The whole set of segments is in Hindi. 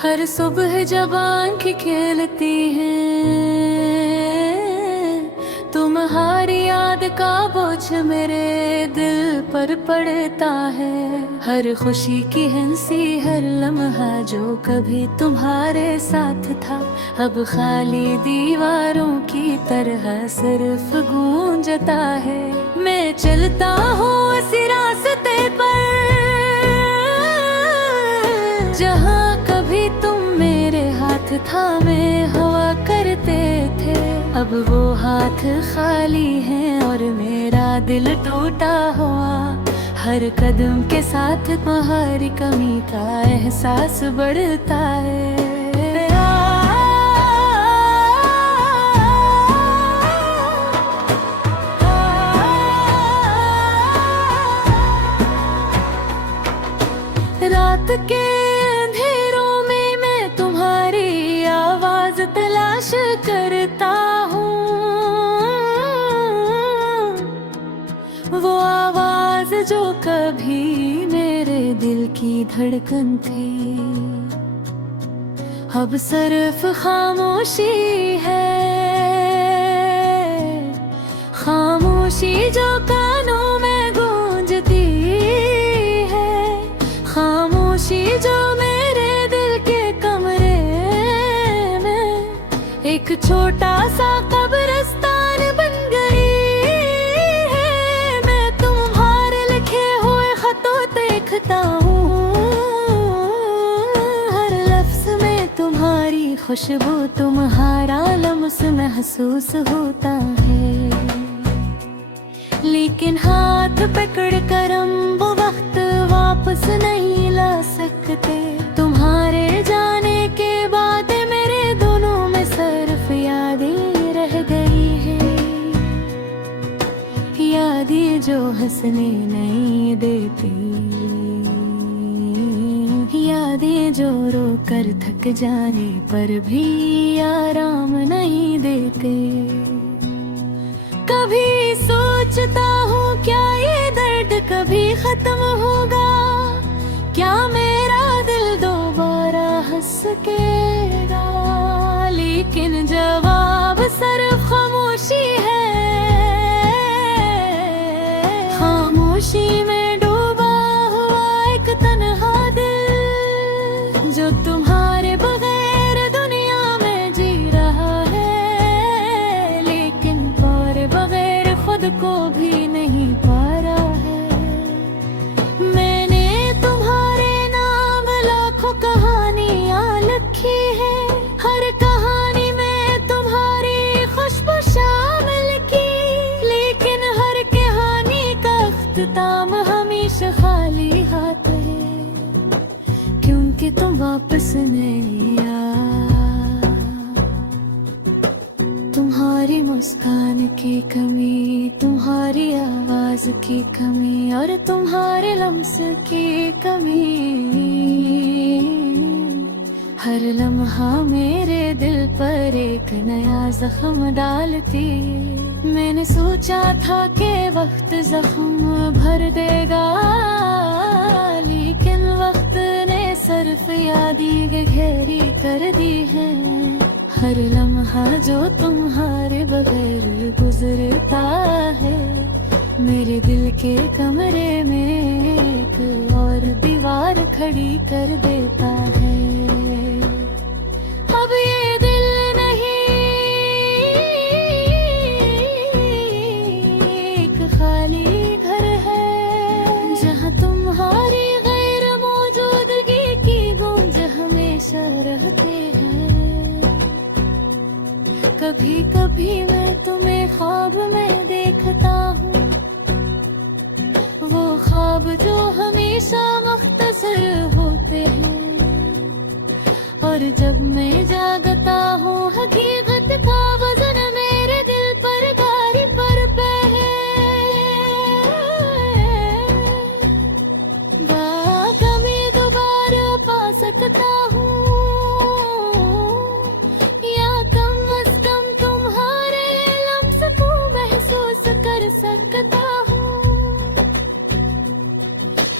हर सुबह जब आँखें खेलती हैं, तुम्हारी याद का बोझ मेरे दिल पर पड़ता है। हर खुशी की हंसी, हर लम्हा जो कभी तुम्हारे साथ था, अब खाली दीवारों की तरह सिर्फ गूंजता है। मैं चलता हूँ उसी रास्ते पर जहाँ कभी तुम मेरे हाथ थामे हुआ करते थे। अब वो हाथ खाली हैं और मेरा दिल टूटा हुआ। हर कदम के साथ तुम्हारी कमी का एहसास बढ़ता है। रात के अंधेरों में मैं तुम्हारी आवाज तलाश करता हूँ। वो आवाज जो कभी मेरे दिल की धड़कन थी, अब सिर्फ खामोशी है। खामोशी जो कानों में गूंजती है, खामोशी जो मेरे दिल के कमरे में एक छोटा सा कब्रिस्तान बन गई है। मैं तुम्हारे लिखे हुए खतों देखता हूँ, हर लफ्ज में तुम्हारी खुशबू, तुम्हारा लम्स महसूस होता है। लेकिन हाथ पकड़ कर हम वो वक्त वापस नहीं ला सकते। तुम्हारे जाने के बाद मेरे दोनों में सिर्फ यादें रह गई है। यादें जो हंसने नहीं देती, यादें जो रो कर थक जाने पर भी आराम नहीं देते। कभी सोचता हूँ क्या ये दर्द कभी खत्म होगा, क्या मेरा दिल दोबारा हंस सकेगा। लेकिन जवाब सिर्फ खामोशी है। खामोशी में डूबा हुआ एक तन्हा दिल, जो तुम्हारे बगैर दुनिया में जी रहा है। लेकिन तुम्हारे बगैर खुद को भी नहीं पा रहा है। मैंने तुम्हारे नाम लाखों कहानियां लिखी है, हर कहानी में तुम्हारी खुशबू शामिल की। लेकिन हर कहानी का अख्ताम हमेशा खाली हाथ है, क्योंकि तुम वापस नहीं आए। तुम्हारी मुस्कान की कमी, तुम्हारी आवाज की कमी और तुम्हारे लम्स की कमी, हर लम्हा मेरे दिल पर एक नया जख्म डालती। मैंने सोचा था कि वक्त जख्म भर देगा, लेकिन वक्त ने सिर्फ यादें घेरी कर दी है। हर लम्हा जो तुम्हारे बगैर गुजरता है, मेरे दिल के कमरे में एक और दीवार खड़ी कर देता है। अब ये दिल नहीं, एक खाली घर है, जहाँ तुम्हारी गैर मौजूदगी की गूंज हमेशा रहते हैं। कभी कभी मैं तुम्हें ख्वाब में देखता हूँ, वो ख्वाब जो हमेशा मुख्तसर होते हैं। और जब मैं जागता हूँ, हकीकत का वजन मेरे दिल पर भारी पर पे है। कभी दोबारा पा सकता हूँ, या कम अज कम तुम्हारे लम्स को महसूस कर सकता हूँ।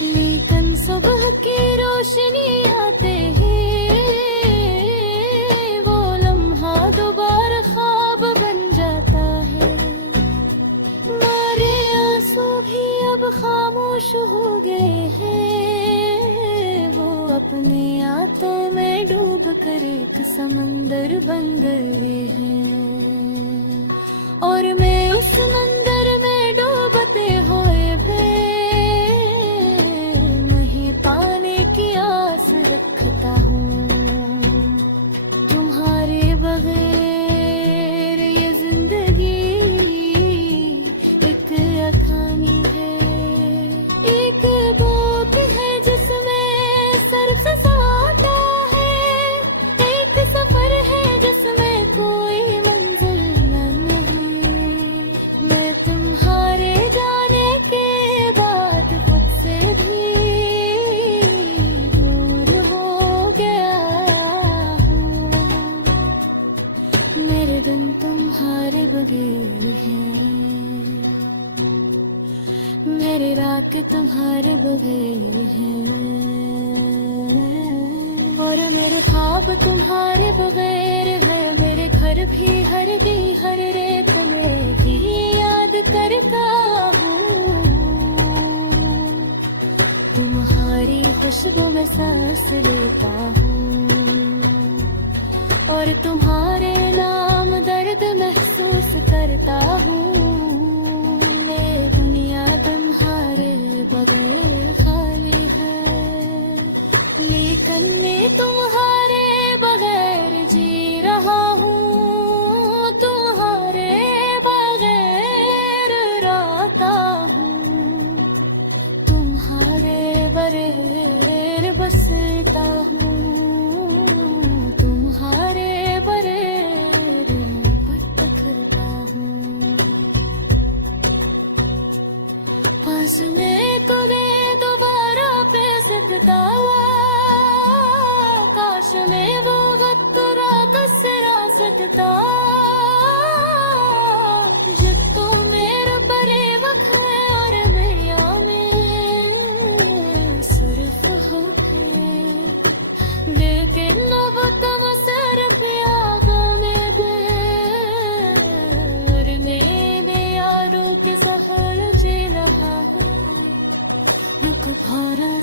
लेकिन सुबह की रोशनी आते ही डूब कर एक समंदर बन गए हैं, और मैं उस समंदर में डूबते हुए भी नहीं पाने की आस रखता हूँ। तुम्हारे बगैर ये जिंदगी एक अखानी है, एक बोट है जिसमें सर्फ आता है, एक सफर है जिसमें कोई मंजिल नहीं। मैं तुम्हारे जाने के बाद खुद से भी दूर हो गया हूँ। मेरे दिन तुम्हारे बगैर हैं, मेरे रात तुम्हारे बगैर हैं, और मेरे ख्वाब तुम्हारे बगैर है। मेरे घर भी हर दी हर रेत में ही याद करता हूँ। तुम्हारी खुशबू में सांस लेता हूँ, और तुम्हारे नाम दर्द महसूस करता हूँ। मैं दुनिया तुम्हारे बगैर खाली है, लेकिन मैं तुम्हारे बगैर जी रहा हूँ। तुम्हारे बगैर रहता हूँ, तुम्हारे बगैर बसता हूँ, तुम्हारे बगैर भटकता हूँ। पास में तुम्हें दोबारा पे सकता, काश में वो वक्त रात से सकता, जब तो मेरे परे वक्त है और मैया में सिर्फ हो गए। लेकिन अब तुम सिर्फ याद में देर में यारों के सफर जी रहा है। रुक भारा